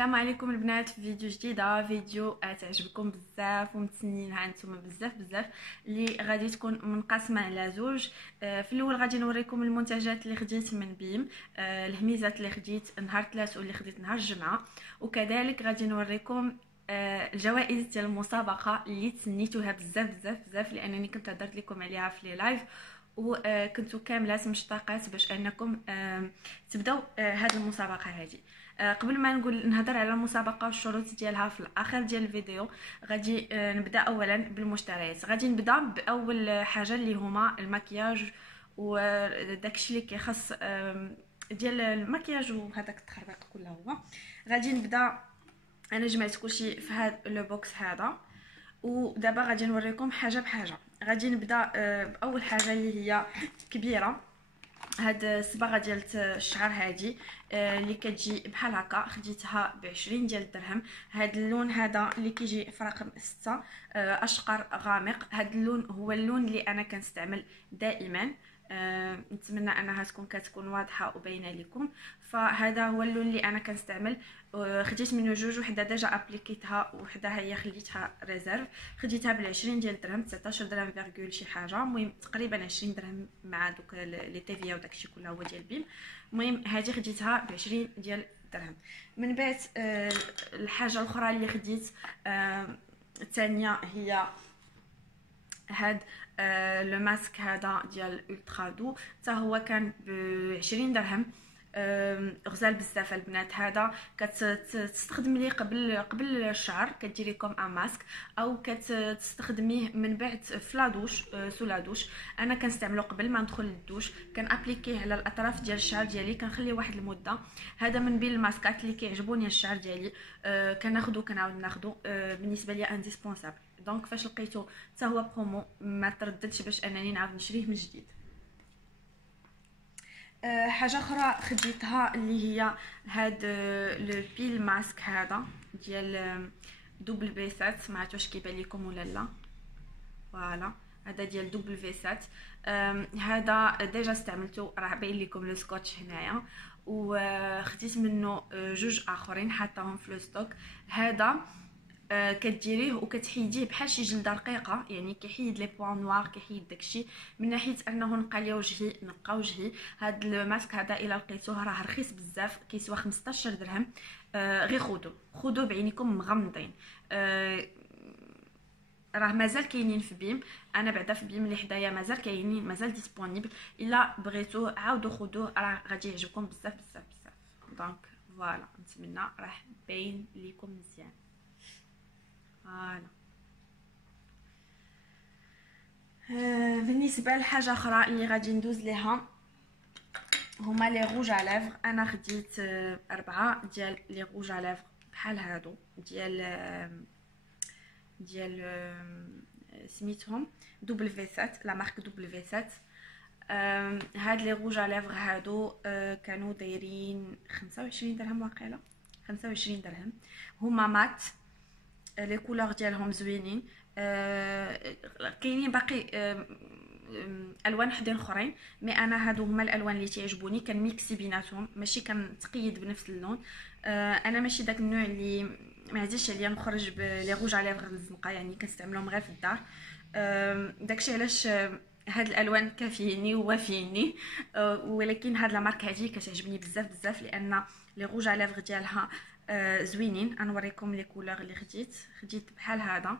السلام عليكم البنات في فيديو جديده. فيديو تعجبكم بزاف ومتسنينها نتوما بزاف اللي غادي تكون منقسمه على زوج. في الاول غادي نوريكم المنتجات اللي خديت من بيم، الهميزات اللي خديت نهار 3 واللي خديت نهار الجمعه، وكذلك غادي نوريكم الجوائز ديال المسابقه اللي تسنيتوها بزاف لانني كنت هضرت لكم عليها في لي لايف، وكنتو كاملات مشتاقات باش انكم تبداو هذه المسابقه هذه. قبل ما نهضر على المسابقه والشروط ديالها في الاخر ديال الفيديو، غادي نبدا اولا بالمشتريات. غادي نبدا باول حاجه اللي هما المكياج وداكشي اللي كيخص ديال المكياج وهذاك التخربيق كله. هو غادي نبدا، انا جمعت كلشي في هذا لو بوكس هذا، ودابا غادي نوريكم حاجه بحاجه. غادي نبدا باول حاجه اللي هي كبيره، هاد الصباغه ديال الشعر هادي اللي كتجي بحال هكا، خديتها ب20 ديال الدرهم. هاد اللون هذا اللي كيجي في رقم 6 اشقر غامق، هاد اللون هو اللون اللي انا كنستعمل دائما. نتمنى انها تكون واضحه وباينه لكم. فهذا هو اللون اللي انا كنستعمل. خديت منه جوج، وحده ديجا ابليكيتها وحده هي خليتها ريزيرف. خديتها بال20 ديال الدرهم، 19 درهم فيرغول شي حاجه، المهم تقريبا 20 درهم مع دوك لي تيفيا وداكشي كله هو ديال بيم. المهم هذه خديتها ب20 ديال الدرهم. من بعد الحاجه الاخرى اللي خديت الثانيه هي هاد لو ماسك هذا ديال الترا دو، حتى هو كان ب20 درهم. غزال بزاف البنات. هذا كتستخدم ليه قبل الشعر، كديري لكم ان ماسك، او كتستخدميه من بعد في لادوش سو لادوش. انا كنستعملو قبل ما ندخل للدوش، كنابليكيه على الاطراف ديال الشعر ديالي، كنخليه واحد المده. هذا من بين الماسكات اللي كيعجبوني الشعر ديالي، كناخذو كنعاود ناخذو. بالنسبه لي انديسبونسابل، دونك فاش لقيتو حتى هو برومو ما ترددتش باش انني نعاود نشريه من جديد. حاجه اخرى خديتها اللي هي هاد لو بيل ماسك هذا ديال دوبل في سات، ما عرفتش واش كيبان لكم ولا لا. فوالا هذا ديال دوبل في سات. هذا ديجا استعملته، راه باين لكم لو سكوتش هنايا، وخديت منه جوج اخرين حطاهم في لو ستوك. هذا كديريه وكتحيديه بحال شي جلده رقيقه، يعني كيحيد لي بوان نوار، كيحيد داكشي من ناحيه انه نقى لي وجهي، نقى وجهي. هاد الماسك هذا الا لقيتوه راه رخيص بزاف، كيسوا 15 درهم. غير خذوه بعينيكم مغمضين. راه مازال كاينين في بيم، انا بعدا في بيم اللي حدايا مازال كاينين، مازال ديسپونيبل. الا بغيتوه عاودوا خذوه، راه غادي يعجبكم بزاف. دونك فوالا، نتمنى راه باين لكم مزيان. فوالا. بالنسبه لحاجه اخرى اللي غادي ندوز ليها هما لي روج على لافغ. انا خديت 4 ديال لي روج على لافغ بحال هادو ديال سميتهم دوبل في سات، لا مارك دوبل في سات. هاد لي روج على لافغ هادو كانوا دايرين 25 درهم واقيلا، 25 درهم. هما مات، لي كولور ديالهم زوينين. كاينين باقي الوان حدين اخرين، مي انا هادو هما الالوان اللي تعجبوني، كنميكسي بيناتهم، ماشي كنتقيد بنفس اللون. انا ماشي داك النوع اللي ما عزيزش عليا نخرج بلي روج على لافغ الزنقه، يعني كنستعملهم غير في الدار. داكشي علاش هاد الالوان كافيني ووافيني. ولكن هاد لا مارك هادي كتعجبني بزاف لان لي روج على لافغ ديالها زوينين. نوريكم لي كولور اللي خديت بحال هذا،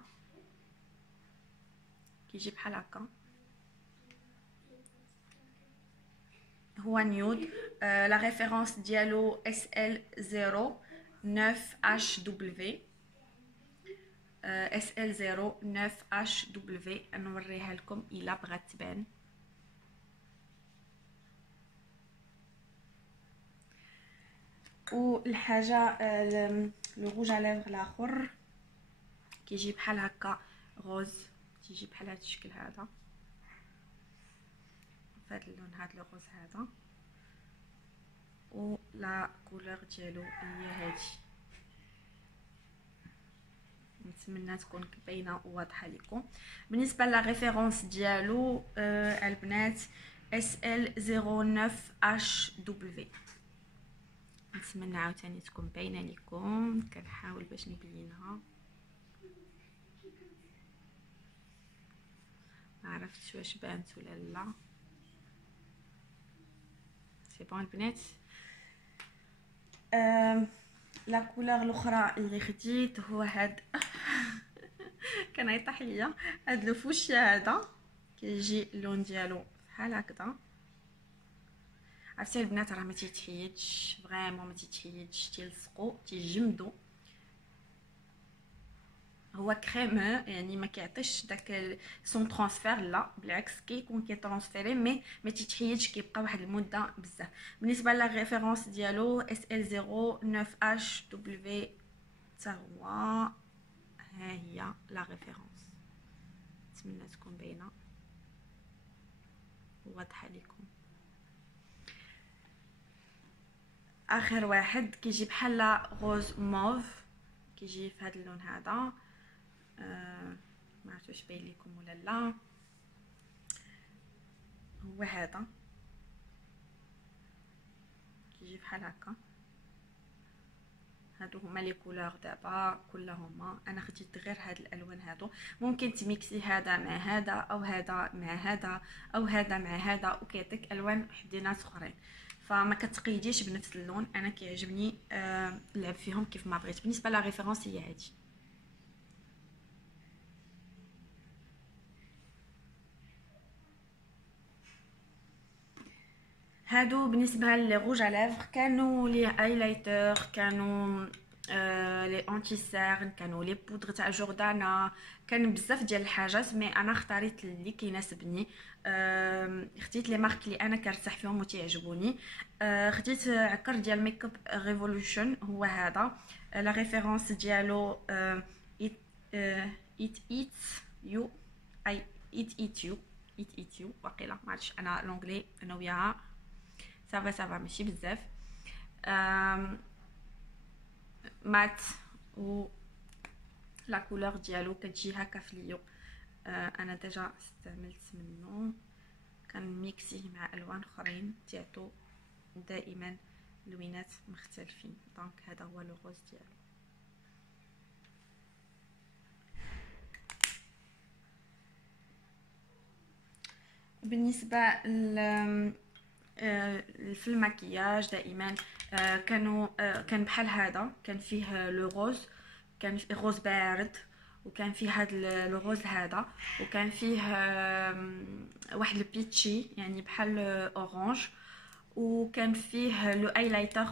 كيجي بحال هكا، هو نيود. لا ريفيرونس ديالو SL09HW، SL09HW. نوريها لكم الا بغات تبان. والحاجه لو روج على لافغ الاخر كيجي بحال هكا غوز، تيجي بحال هذا الشكل هذا، فهاد اللون، هاد لو غوز هذا، و لا كولور ديالو هي هادي. نتمنى تكون باينه وواضحه لكم. بالنسبه لا ريفيرونس ديالو البنات SL09HW. نتمنى عاوتاني تكون باينه لكم. كنحاول باش نبينها، ما عرفتش واش بانت ولا لا. سي بون البنات. لا كولور الاخرى اللي خديت هو هاد كان يطيح ليا هاد لو فوشيا هذا، كيجي اللون ديالو بحال هكذا. عرفتي البنات راه ما تيتحيدش فريمون، ما تيتحيدش، تيلصقوا تيجمدوا. هو كريمو يعني ما كيعطيش داك سون ترانسفير، لا بالعكس كيكون كيترانسفيري مي ما تيتحيدش، كيبقى واحد المده بزاف. بالنسبه لا ريفيرونس ديالو SL09HW حتى هو، ها هي لا ريفيرونس. نتمنى تكون باينه واضحه لكم. اخر واحد كيجي بحال روز موف، كيجي في هذا اللون هذا. ما عرفتش واش باين لكم ولا لا. هو هذا كيجي بحال هكا. هادو هما لي كولور دابا كلهما. انا خديت غير هاد الالوان هادو. ممكن تميكسي هذا مع هذا او هذا مع هذا او هذا مع هذا وكيعطيك الوان حدينات اخرين، فما كتقيديش بنفس اللون. انا كيعجبني نلعب فيهم كيف ما بغيت. بالنسبه لا ريفيرونس هي هادي. هادو بالنسبه لي روج على لافغ، كانوا لي ايلايتر، كانوا لي انتي سيرن، كانوا لي بودر تاع جوردانا، كان بزاف ديال الحاجات. مي انا اختاريت اللي كيناسبني. خديت لي مارك اللي انا كنرتاح فيهم وتيعجبوني. خديت عكر ديال ميك اب ريفولوشن، هو هذا. لا ريفيرونس ديالو ايت ايت يو، اي ايت يو، ايت يو واقيلا، ما عرفتش انا لونجلي انا وياها. سافا ماشي بزاف. مات و لا كولور ديالو كتجي هكا في اليو. انا ديجا استعملت منه، كان ميكسيه مع الوان اخرين تيعطو دائما لوينات مختلفين. دونك هذا هو لو روز ديالو. بالنسبه في المكياج دائما كان بحال هذا، كان فيه لو روز، كان فيه روز بارد، وكان فيه هذا لو روز هذا، وكان فيه واحد البيتشي يعني بحال اورانج، وكان فيه لو ايلايتر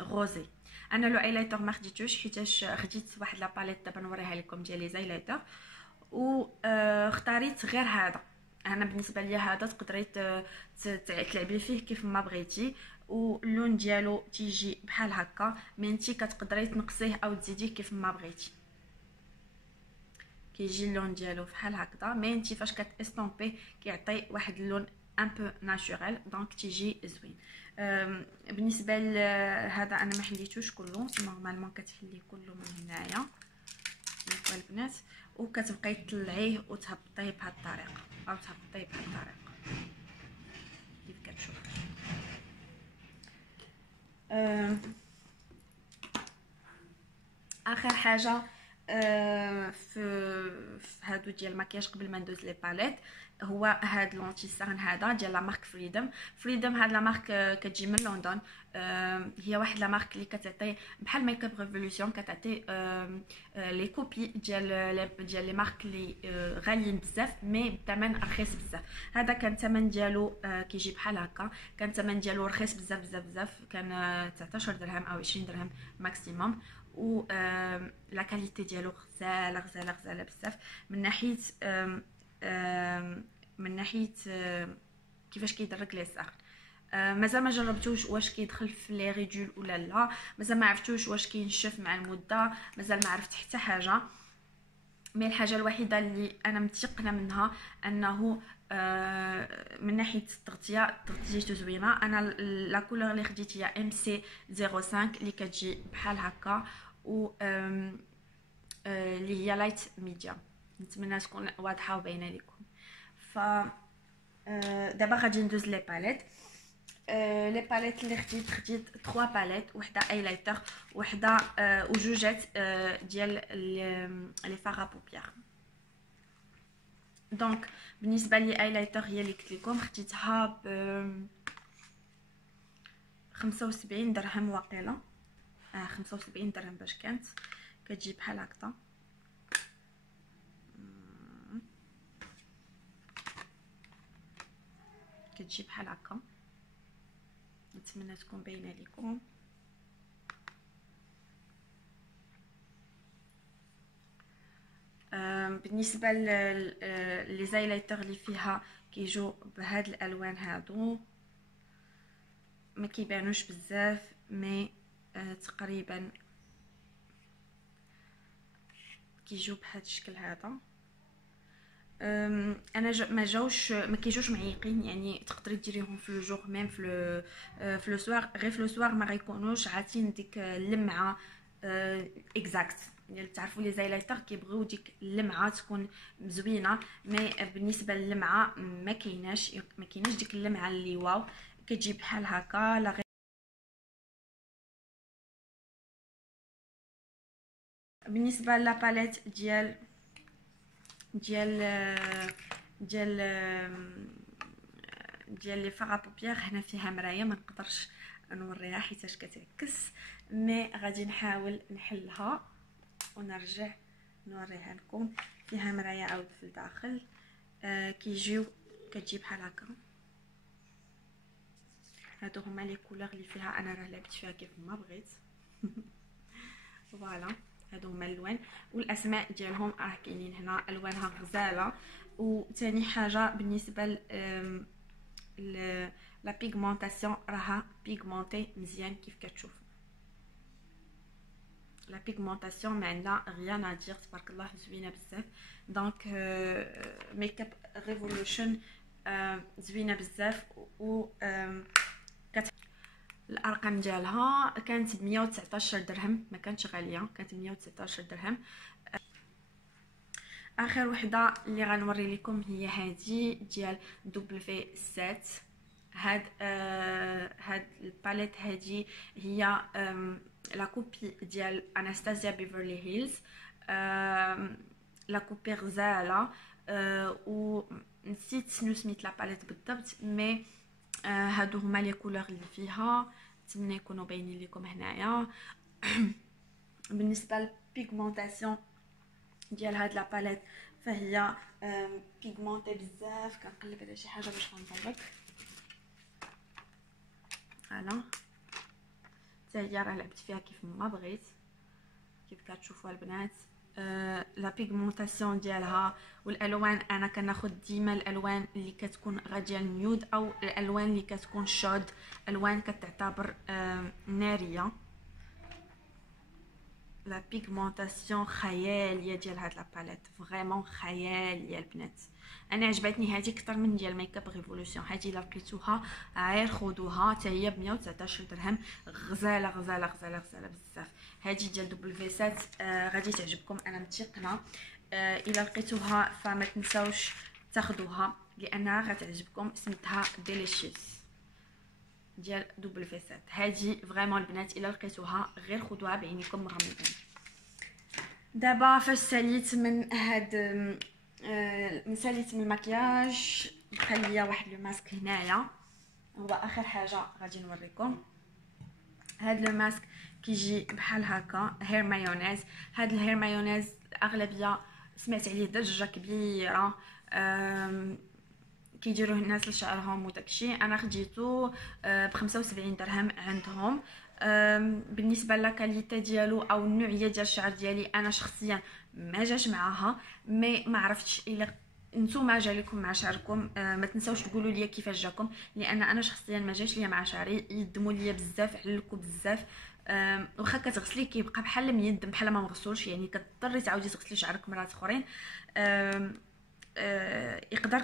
روزي. انا لو ايلايتر ما خديتوش حيتاش خديت واحد لا باليت دابا نوريها لكم ديال لي زايلايتر، و اختاريت غير هذا. انا بالنسبه لي هذا تقدري تلعبي فيه كيف ما بغيتي، واللون ديالو تيجي بحال هكا، مي انتي كتقدري تنقصيه او تزيديه كيف ما بغيتي. كيجي اللون ديالو بحال هكذا، مي انتي فاش كتستومبي كيعطي واحد اللون ان بو ناتوريل، دونك تيجي زوين. بالنسبه لهذا انا ما حليتوش كله، نورمالمون كتحليه كله من هنايا هكا البنات، وكتبقاي تطلعيه وتهبطيه بهذه الطريقه او تهبطيه بهذه الطريقه كيف كتشوف. اخر حاجه في هادو ديال المكياج قبل ما ندوز لي باليت، هو هاد لونتي سارن هذا ديال لا مارك فريدم. هاد لا مارك كتجي من لندن. هي واحد لا مارك اللي كتعطي بحال ميك اب ريفولوشن، كتعطي لي كوبي ديال لي مارك اللي غاليين بزاف مي بثمن رخيص بزاف. هذا كان الثمن ديالو كيجي بحال هكا، كان الثمن ديالو رخيص بزاف بزاف بزاف، كان 19 درهم او 20 درهم ماكسيموم. و لا كاليتي ديالو غزاله بزاف من ناحيه كيفاش كيدرك لي ساق. مازال ما جربتوش واش كيدخل في لي ريدول ولا لا، مازال ما عرفتوش واش كينشف مع المده، مازال ما عرفت حتى حاجه. مي الحاجه الوحيده اللي انا متيقنه منها انه من ناحيه التغطيه تغطيته زوينه. انا لا كولور اللي خديت هي MC05 اللي كتجي بحال هكا، و اللي هي لايت ميديوم. نتمنى تكون واضحه وباينه لكم. ف دابا غادي ندوز لي باليت. لي باليت اللي خديت 3 باليت، وحده ايلايتر، وحده وجوجات ديال لي فاغ بوبيير. دونك بالنسبه لي ايلايتر هي اللي قلت لكم خديتها ب 75 درهم واقيلا. 75 درهم باش كانت كتجي بحال هكذا. كتجي بحال هكا، نتمنى تكون باينه لكم. بالنسبه لي زايلايتر اللي فيها كيجوا بهاد الالوان هادو، ما كيبانوش بزاف مي تقريبا كيجوا بهذا الشكل هذا. انا ما جاوش، ما كيجوش معيقين، يعني تقدري ديريهم في الجوغ ميم في لو سوار، غير في لو سوار ما غيكونوش عاطين ديك اللمعه اكزاكت. يعني تعرفوا لي زايلايتر كيبغيو ديك اللمعه تكون زوينه، مي بالنسبه للمعه ما كايناش ديك اللمعه اللي واو. كتجي بحال هكا. لا بالنسبه لا باليت ديال ديال لي فاغ بوبيير، هنا فيها مرايه ما نقدرش نوريها حيتاش كتعكس، مي غادي نحاول نحلها ونرجع نوريها لكم. فيها مرايه عاود في الداخل. كيجيو كتجي بحال هكا. هادو هما لي كولور اللي فيها، انا راه لعبت فيها كيف ما بغيت. فوالا هادو هما الالوان، والاسماء ديالهم راه كاينين هنا، الوانها غزاله. وثاني حاجه بالنسبه لا بيغمونطاسيون راها بيغمونتي مزيان كيف كتشوفوا. لا بيغمونطاسيون ما عندنا غيان ادير، تبارك الله زوينه بزاف. دونك ميك اب ريفولوشن زوينه بزاف. و الارقام ديالها كانت ب 119 درهم، ما كانتش غاليه، كانت 119 درهم. اخر وحده اللي غنوري لكم هي هذه ديال دبليو 7. هاد الباليت هذه هي لا كوبي ديال اناستازيا بيفرلي هيلز. لا كوبي غزاله. ونسيت شنو سميت لا باليت بالضبط، مي هادو هما لي كولور اللي فيها، نتمنى يكونوا باينين لكم هنايا. بالنسبه للبيغمونطاسيون ديال هاد لا باليت فهي بيغمونتي بزاف. كنقلب على شي حاجه باش غنضرب. انا حتى هي راه لعبت فيها كيف ما بغيت، كيف كتشوفوا البنات. لا بيغمونطاسيون ديالها والالوان، انا كناخذ ديما الالوان اللي كتكون غاديه النيود، او الالوان اللي كتكون شود، الوان كتعتبر ناريه. لا بيغمونطاسيون خياليه ديال هاد لا باليت، فريمون خياليه البنات. انا عجبتني هذه اكثر من ديال ميك اب ريفولوشن. هذه الا لقيتوها غير خذوها، حتى هي ب 119 درهم. غزاله غزاله غزاله غزاله بزاف. هذه ديال دبليو 7 غادي تعجبكم، انا متيقنه. الا لقيتوها فما تنساوش تاخذوها لانها غتعجبكم. سميتها ديليشيس ديال دبليو 7. هذه فريمون البنات الا لقيتوها غير خذوها بعينيكم مغمضين. دابا فاش ساليت من هاد ساليت من المكياج، بقى ليا واحد لو ماسك هنايا، هو اخر حاجه غادي نوريكم. هاد لو ماسك كيجي بحال هكا، هير مايونيز. هاد الهير مايونيز الاغلبيه سمعت عليه ضجه كبيره، كيديروه الناس لشعرهم وداكشي. انا خديته ب 75 درهم عندهم. بالنسبه للكاليتي ديالو او النوعيه ديال الشعر ديالي، انا شخصيا ما جاش معاها، مي ما عرفتش الا نتوما جا لكم مع شعركم. ما تنساوش تقولوا لي كيفاش جاكم، لان انا شخصيا ما جاش ليا مع شعري، يدموا ليا بزاف، علكوا بزاف. واخا كتغسليه كيبقى بحال ميدم، بحال ما مغسولش، يعني كتضطري تعاودي تغسلي شعرك مرات اخرين. يقدر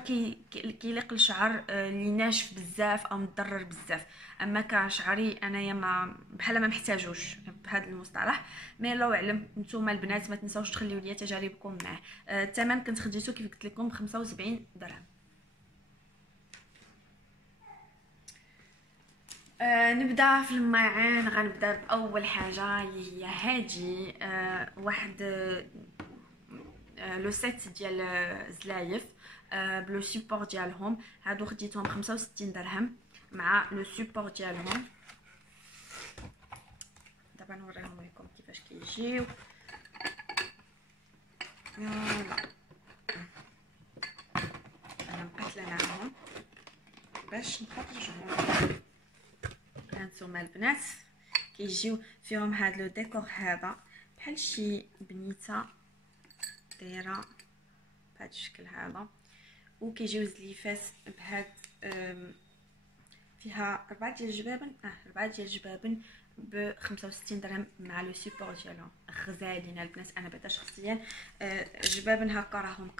كيليق الشعر اللي ناشف بزاف او مضرر بزاف. اما كشعري انايا ما بحال ما محتاجوش بهذا المصطلح. مي الله اعلم، نتوما البنات ما تنساوش تخليو لي تجاربكم معاه. الثمن كنت خديته كيف قلت لكم ب 75 درهم. نبدا في الماعن. غنبدا باول حاجه اللي هي هادي، واحد لو سيت ديال زلايف بلو سيبور ديالهم. هادو خديتهم 65 درهم مع لو سيبور ديالهم. دابا نوريهم لكم كيفاش كيجيو. يلا انا مقاتله معاهم باش نخرجهم. هانتوما البنات كيجيو فيهم هاد لو ديكور هذا بحال شي بنيته دايره بهذا الشكل هذا، وكيجيو زليفات بهاد فيها 4 ديال الجبابن 4 ديال الجبابن ب 65 درهم مع لو سيبور ديالهم. غزالين البنات. انا بعدا شخصيا جبابن هكا راهم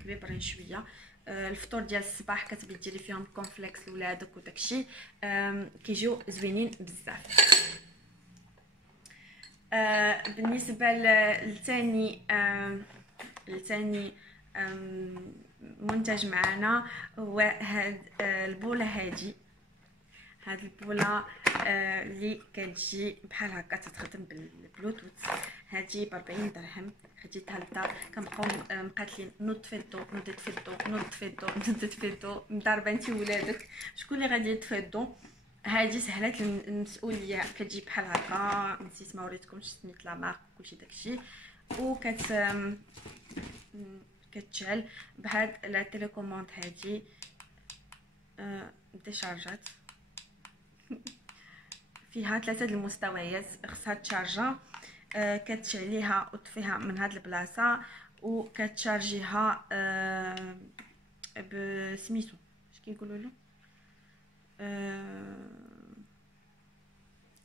كبيرين شويه. الفطور ديال الصباح كتبي ديري فيهم كونفليكس لولادك وداكشي، كيجيو زوينين بزاف. بالنسبه لثاني منتج معنا هو هاد البوله هادي. هاد البوله اللي كتجي بحال هكا تتخدم بالبلوتوث. هادي ب 40 درهم. خديتها للدار. كنبقاو مقاتلين نوض فيدو مضاربه انت ولادك شكون اللي غادي يتفيدو. هادي سهلات المسؤوليه. كتجي بحال هكا، نسيت ما وريتكمش سميت لا مارك كلشي داكشي، كتشعل بهاد لا تيليكوموند هادي ديشارجات. فيها 3 المستويات خصها تشارجا. كتشعليها وتطفيها من هاد البلاصه وكتشارجيها بسميتو اش كيقولوا له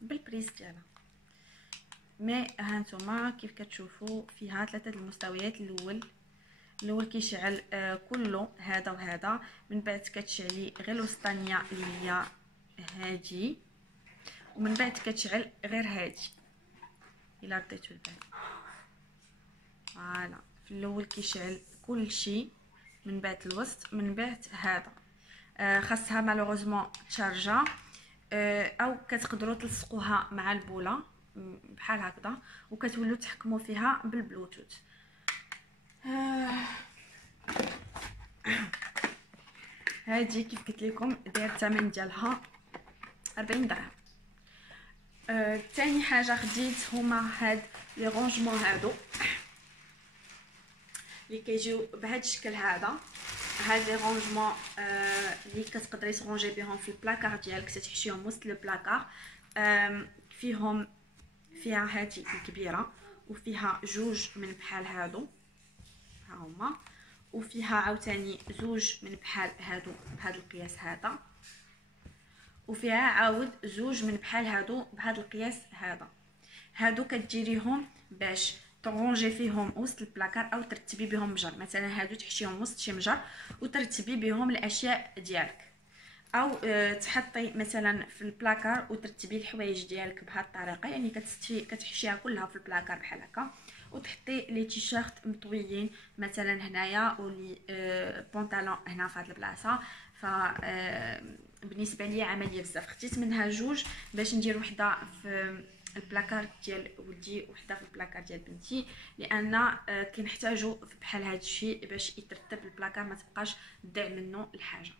بالبريس ديالها. مي هانتوما كيف كتشوفوا فيها 3 المستويات. الاول كيشعل كله هذا وهذا، من بعد كتشعلي غير الوسطانيه اللي هي هادي، ومن بعد كتشعل غير هادي الا رديتو البال. فوالا في الاول كيشعل كلشي، من بعد الوسط، من بعد هذا. خاصها مالوغوزمون تشارجا، او كتقدروا تلصقوها مع البوله بحال هكذا وكتولوا تحكموا فيها بالبلوتوث. هذه كيف قلت لكم داير الثمن ديالها 40 درهم. ثاني حاجه خديت هما هاد لي رونجمون هادو اللي كيجيو بهذا الشكل هذا. هاد لي رونجمون اللي كتقدري ترونجي بهم في البلاكار ديالك، تحشيهم وسط لو بلاكار. فيها هادي الكبيره وفيها جوج من بحال هادو ها هما، وفيها عاوتاني زوج من بحال هادو بهذا القياس هذا، وفيها عاود زوج من بحال هادو بهذا القياس هذا. هادو كديريهم باش ترونجي فيهم وسط البلاكار او ترتبي بهم مجر. مثلا هادو تحشيهم وسط شي مجر وترتبي بهم الاشياء ديالك، او تحطي مثلا في البلاكار وترتبي الحوايج ديالك بهذه الطريقه. يعني كتحشيها كلها في البلاكار بحال هكا، وتحطي لي تيشيرت مطويين مثلا هنايا ولي بونطالون هنا في هذه البلاصه. ف بالنسبه لي عمليه بزاف. خديت منها جوج باش ندير وحده في البلاكار ديال ولدي وحده في البلاكار ديال بنتي، لان كنحتاجو بحال هذا الشيء باش يترتب البلاكار ما تبقاش تضيع منه الحاجه.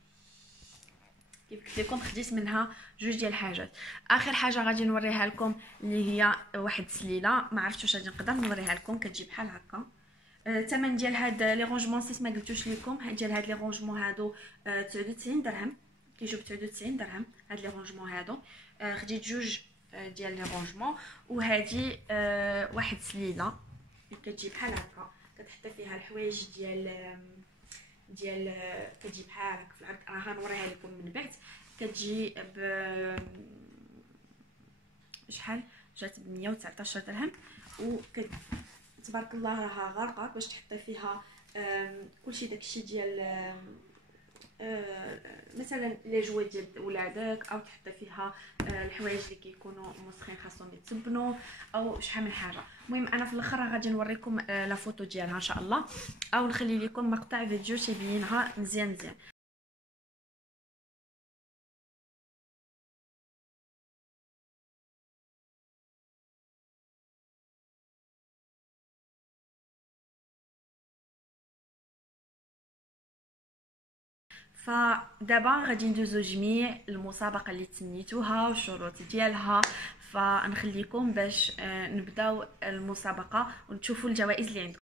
كيف قلت لكم خديت منها جوج ديال الحاجات. اخر حاجه غادي نوريها لكم اللي هي واحد السليله. ما عرفتش واش غادي نقدر نوريها لكم. كتجي بحال هكا. الثمن ديال هاد لي رونجمون سيت ما قلتوش لكم. ديال هاد لي رونجمون هادو 99 درهم. كيجيو ب 99 درهم هاد لي رونجمون هادو. خديت جوج ديال لي رونجمون. وهادي واحد سليله كتجي بحال هكا، كتحطي فيها الحوايج ديال كتجي بحال هكا في العرض. راه غنوريها لكم من بعد. كتجي ب شحال جات ب 119 درهم. تبارك الله راها غارقه باش تحطي فيها كلشي داكشي ديال مثلا لي جوي ديال ولادك، او تحطي فيها الحوايج اللي كيكونوا مسخين خاصهم يتبنوا او شحال من حاجه. المهم انا في الاخر غادي نوريكم لا فوتو ديالها ان شاء الله، او نخلي لكم مقطع فيديو تيبينها مزيان. فدابا غادي ندوزو جميع المسابقه اللي تسنيتوها والشروط ديالها، فنخليكم باش نبداو المسابقه ونشوفوا الجوائز اللي عندكم.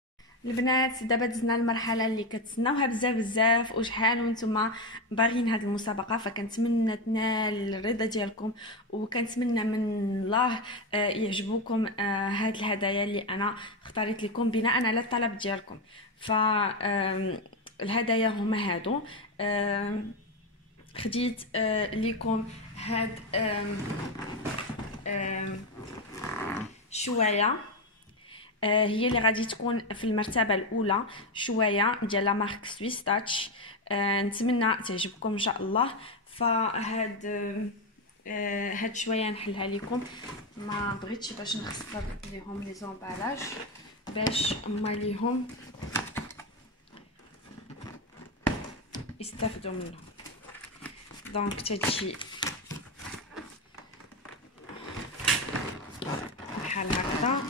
البنات دابا دزنا المرحله اللي كتسناوها بزاف وشحال وانتم باغيين هاد المسابقه، فكنتمنى تنال الرضا ديالكم، وكنتمنى من الله يعجبوكم هاد الهدايا اللي انا اختاريت لكم بناء على الطلب ديالكم. ف الهدايا هما هادو. خديت لكم هاد شويه، هي اللي غادي تكون في المرتبه الاولى، شويه ديال لا مارك سويس تاتش. نتمنى تعجبكم ان شاء الله. فهاد هاد شويه نحلها لكم، ما بغيتش باش نخسر ليهم لي زومبالاج باش هما ليهم يستافدوا منه. دونك تجي بحال هكذا،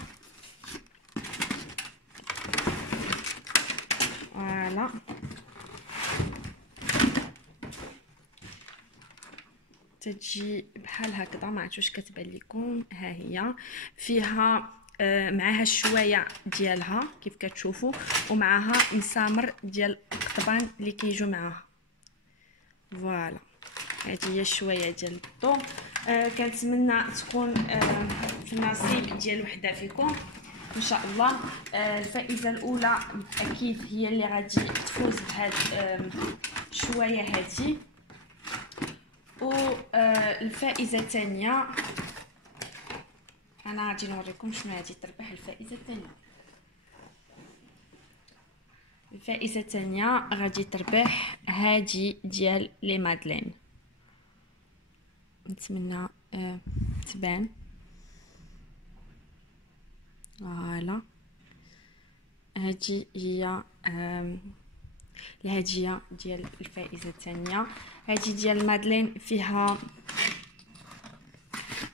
فوالا. تجي بحال هكذا، ما عرفتش كتبان لكم، ها هي فيها معاها الشوايه ديالها كيف كتشوفوا، ومعاها مسامر ديال القضبان اللي كيجوا معاها. فوالا هذه هي الشوايه ديال الضو. كنتمنى تكون في النصيب ديال وحده فيكم ان شاء الله. الفائزه الاولى اكيد هي اللي غادي تفوز بهاد الشوايه هذه، والفائزه الثانيه انا غادي نوريكم شنو غادي تربح. الفائزه الثانيه غادي تربح هذه ديال لي مادلين. نتمنى تبان. فوالا هذه هي الهديه ديال الفائزه الثانيه. هذه ديال المادلين فيها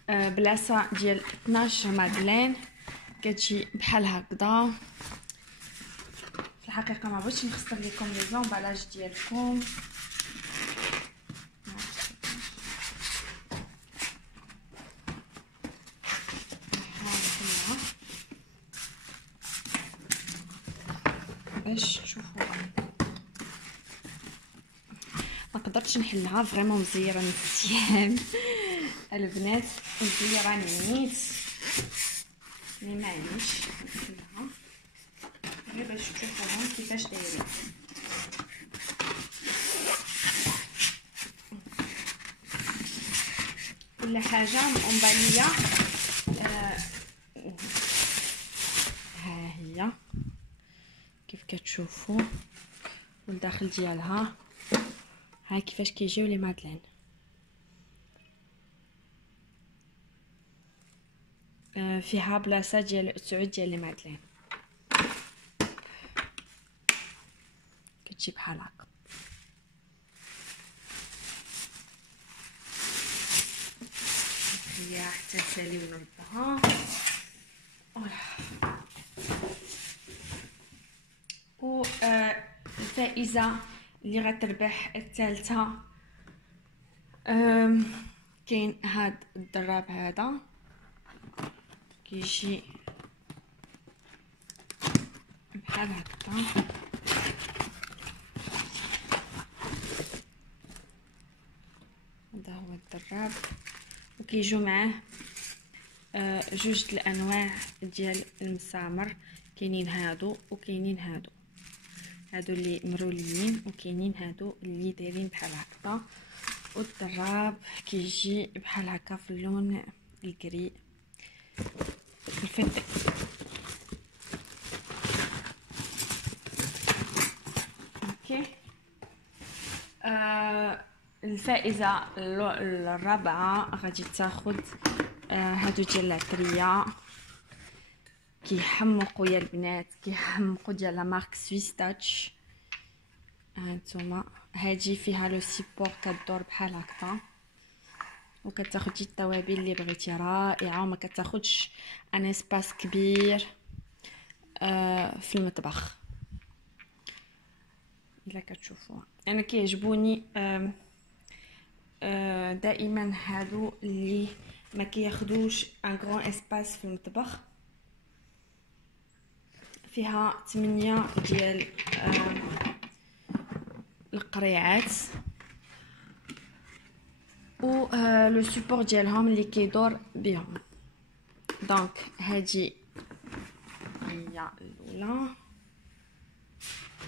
بلاصه ديال 12 مادلين، كتجي بحال هكذا. في الحقيقه ما بغيتش نخسر لكم لي زومبالاج ديالكم، باش تشوفوا. ما قدرتش نحلها فريمون مزيره مزيان البنات، مزيره نيت مي معليش نحلها غير باش تشوفوهم كيفاش دايرين. كل حاجه مقمباليه. ها هي كيف كتشوفوا، والداخل ديالها ها كيفاش كيجيو لي مادلين. فيها بلاصه ديال 9 ديال لي مادلين، كتجي بحال هكا. هي حتى نسالي ونردها. و الفائزه اللي غتربح الثالثه كاين هاد الدراب هذا كيجي بحال هكا. هذا هو الدراب، وكيجوا معاه جوج الانواع ديال المسامر. كاينين هادو وكاينين هادو اللي مروليين، وكاينين هادو اللي دايرين بحال هكا. والدراب كيجي بحال هكا في اللون الكري الفضي. اوكي. الفائزه الرابعه غادي تاخذ هادو ديال العطريه، كيحمقوا يا البنات، كيحمقوا ديال لا مارك سويس تاتش. هانتوما هادي فيها لو سيبور كدور بحال هكا، وكتاخدي التوابل اللي بغيتي رائعه، وما كتاخدش ان اسباس كبير في المطبخ. الا كتشوفوها. انا كيعجبوني دائما هادو اللي ما كياخدوش ان غران اسباس في المطبخ. فيها 8 ديال القريعات، و لو سوبور ديالهم اللي كيدور بهم. دونك هادي هي الاولى،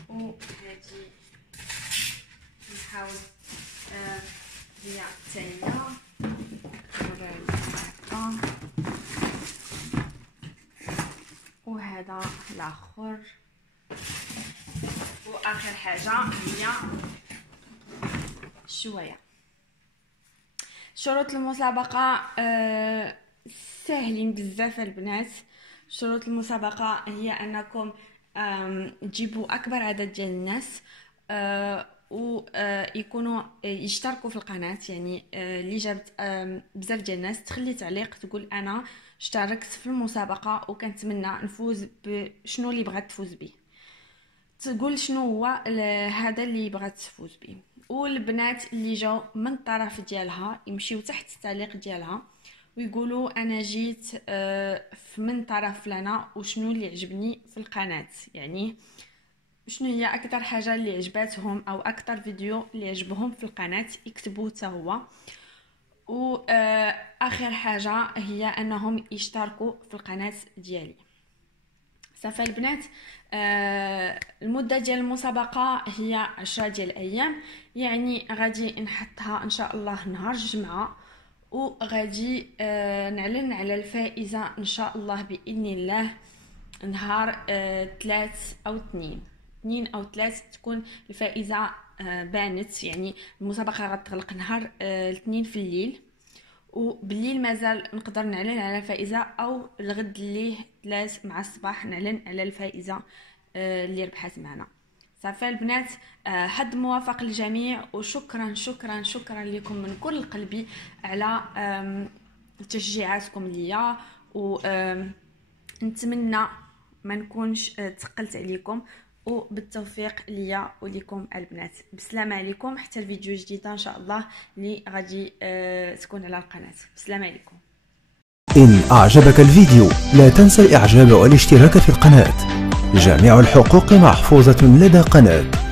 و هادي نحاول هي الثانيه، وهذا الاخر، واخر حاجه هي الشوايه. شروط المسابقه ساهلين بزاف البنات. شروط المسابقه هي انكم تجيبوا اكبر عدد ديال الناس، و يكونوا يشتركوا في القناه. يعني اللي جابت بزاف ديال الناس تخلي تعليق تقول انا اشتركت في المسابقه وكنتمنى نفوز بشنو اللي بغات تفوز به، تقول شنو هو هذا اللي بغات تفوز به. والبنات اللي جاو من الطرف ديالها يمشيو تحت التعليق ديالها ويقولوا انا جيت من طرف فلانه وشنو اللي عجبني في القناه، يعني شنو هي اكثر حاجه اللي عجباتهم او اكثر فيديو اللي عجبهم في القناه يكتبوه حتى هو. واخر حاجه هي انهم يشتركوا في القناه ديالي. صافي البنات، المده ديال المسابقه هي 10 ديال الايام، يعني غادي نحطها ان شاء الله نهار الجمعه، وغادي نعلن على الفائزه ان شاء الله باذن الله نهار 3 او 2 او 3 تكون الفائزه بانت. يعني المسابقه غتغلق نهار الاثنين في الليل، وبالليل مازال نقدر نعلن على الفائزه، او الغد اللي 3 مع الصباح نعلن على الفائزه اللي ربحت معنا. صافي البنات، حظ موافق للجميع، وشكرا شكرا شكرا لكم من كل قلبي على تشجيعاتكم ليا، ونتمنى ما نكونش تقلت عليكم، وبالتوفيق ليا ولكم البنات. بسلامه عليكم حتى الفيديو جديد ان شاء الله اللي غادي تكون على القناه. بسلامه عليكم. إن أعجبك الفيديو لا تنسى الإعجاب والاشتراك في القناة. جميع الحقوق محفوظة لدى قناة